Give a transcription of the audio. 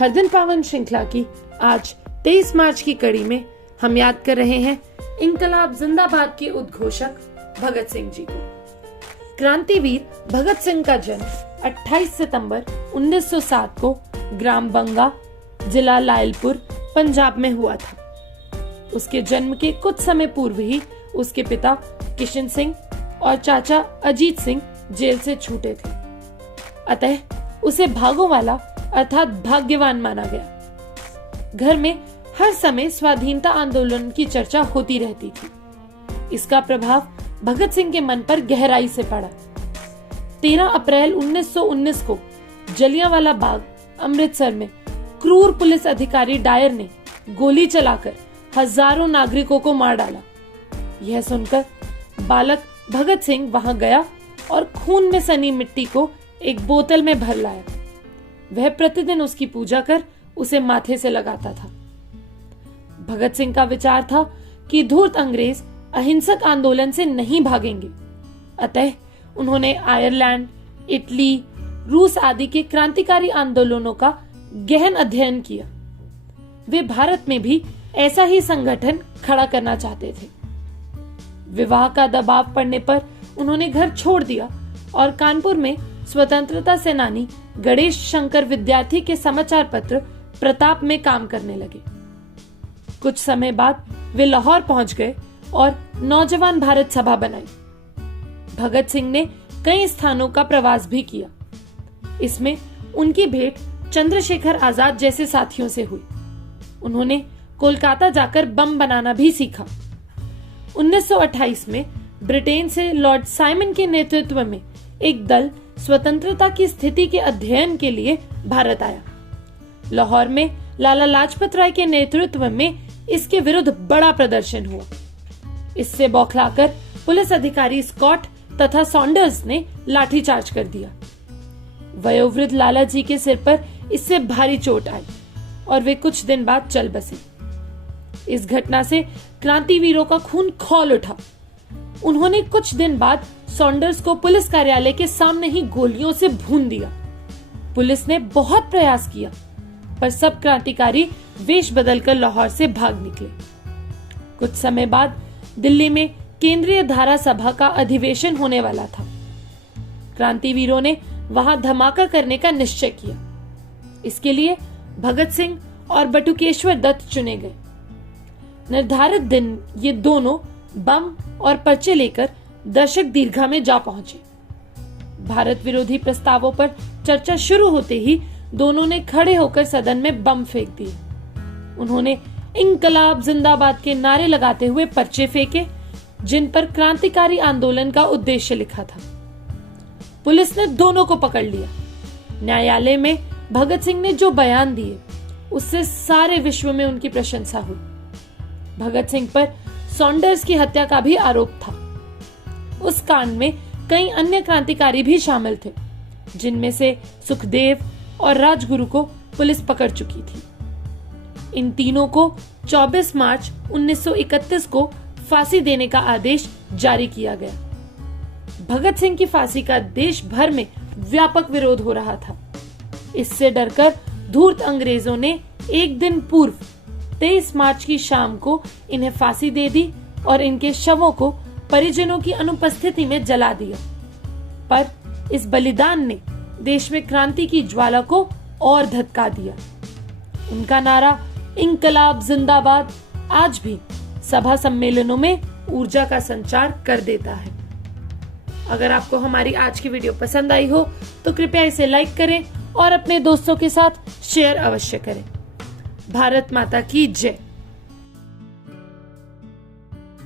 हर दिन पावन श्रृंखला की आज 23 मार्च की कड़ी में हम याद कर रहे हैं इंकलाब जिंदाबाद के उद्घोषक भगत सिंह जी को। क्रांतिवीर भगत सिंह का जन्म 28 सितंबर 1907 को ग्राम बंगा, जिला लायलपुर, पंजाब में हुआ था। उसके जन्म के कुछ समय पूर्व ही उसके पिता किशन सिंह और चाचा अजीत सिंह जेल से छूटे थे, अतः उसे भागों वाला अर्थात भाग्यवान माना गया। घर में हर समय स्वाधीनता आंदोलन की चर्चा होती रहती थी। इसका प्रभाव भगत सिंह के मन पर गहराई से पड़ा। 13 अप्रैल 1919 को जलियांवाला बाग, अमृतसर में क्रूर पुलिस अधिकारी डायर ने गोली चलाकर हजारों नागरिकों को मार डाला। यह सुनकर बालक भगत सिंह वहां गया और खून में सनी मिट्टी को एक बोतल में भर लाया। वह प्रतिदिन उसकी पूजा कर उसे माथे से लगाता था। भगत सिंह का विचार था कि धूर्त अंग्रेज अहिंसक आंदोलन से नहीं भागेंगे, अतः उन्होंने आयरलैंड, इटली, रूस आदि के क्रांतिकारी आंदोलनों का गहन अध्ययन किया। वे भारत में भी ऐसा ही संगठन खड़ा करना चाहते थे। विवाह का दबाव पड़ने पर उन्होंने घर छोड़ दिया और कानपुर में स्वतंत्रता सेनानी गणेश शंकर विद्यार्थी के समाचार पत्र प्रताप में काम करने लगे। कुछ समय बाद वे लाहौर पहुंच गए और नौजवान भारत सभा बनाई। भगत सिंह ने कई स्थानों का प्रवास भी किया। इसमें उनकी भेंट चंद्रशेखर आजाद जैसे साथियों से हुई। उन्होंने कोलकाता जाकर बम बनाना भी सीखा। 1928 में ब्रिटेन से लॉर्ड साइमन के नेतृत्व में एक दल स्वतंत्रता की स्थिति के अध्ययन के लिए भारत आया। लाहौर में लाला लाजपत राय के नेतृत्व में इसके विरुद्ध बड़ा प्रदर्शन हुआ। इससे बौखलाकर पुलिस अधिकारी स्कॉट तथा सॉन्डर्स ने लाठीचार्ज कर दिया। वयोवृद्ध लाला जी के सिर पर इससे भारी चोट आई और वे कुछ दिन बाद चल बसे। इस घटना से क्रांतिवीरों का खून खौल उठा। उन्होंने कुछ दिन बाद सॉन्डर्स को पुलिस कार्यालय के सामने ही गोलियों से भून दिया। पुलिस ने बहुत प्रयास किया, पर सब क्रांतिकारी वेश बदलकर लाहौर से भाग निकले। कुछ समय बाद दिल्ली में केंद्रीय धारा सभा का अधिवेशन होने वाला था। क्रांतिवीरों ने वहां धमाका करने का निश्चय किया। इसके लिए भगत सिंह और बटुकेश्वर दत्त चुने गए। निर्धारित दिन ये दोनों बम और पर्चे लेकर दर्शक दीर्घा में जा पहुंचे। भारत विरोधी प्रस्तावों पर चर्चा शुरू होते ही दोनों ने खड़े होकर सदन में बम फेंक दिए। उन्होंने इंकलाब जिंदाबाद के नारे लगाते हुए पर्चे फेंके, जिन पर क्रांतिकारी आंदोलन का उद्देश्य लिखा था। पुलिस ने दोनों को पकड़ लिया। न्यायालय में भगत सिंह ने जो बयान दिए, उससे सारे विश्व में उनकी प्रशंसा हुई। भगत सिंह पर सॉन्डर्स की हत्या का भी आरोप था। उस कांड में कई अन्य क्रांतिकारी भी शामिल थे, जिनमें से सुखदेव और राजगुरु को पुलिस पकड़ चुकी थी। इन तीनों को 24 मार्च 1931 को फांसी देने का आदेश जारी किया गया। भगत सिंह की फांसी का देश भर में व्यापक विरोध हो रहा था। इससे डरकर धूर्त अंग्रेजों ने एक दिन पूर्व 23 मार्च की शाम को इन्हें फांसी दे दी और इनके शवों को परिजनों की अनुपस्थिति में जला दिया। पर इस बलिदान ने देश में क्रांति की ज्वाला को और धधका दिया। उनका नारा इंकलाब जिंदाबाद आज भी सभा सम्मेलनों में ऊर्जा का संचार कर देता है। अगर आपको हमारी आज की वीडियो पसंद आई हो तो कृपया इसे लाइक करें और अपने दोस्तों के साथ शेयर अवश्य करें। भारत माता की जय।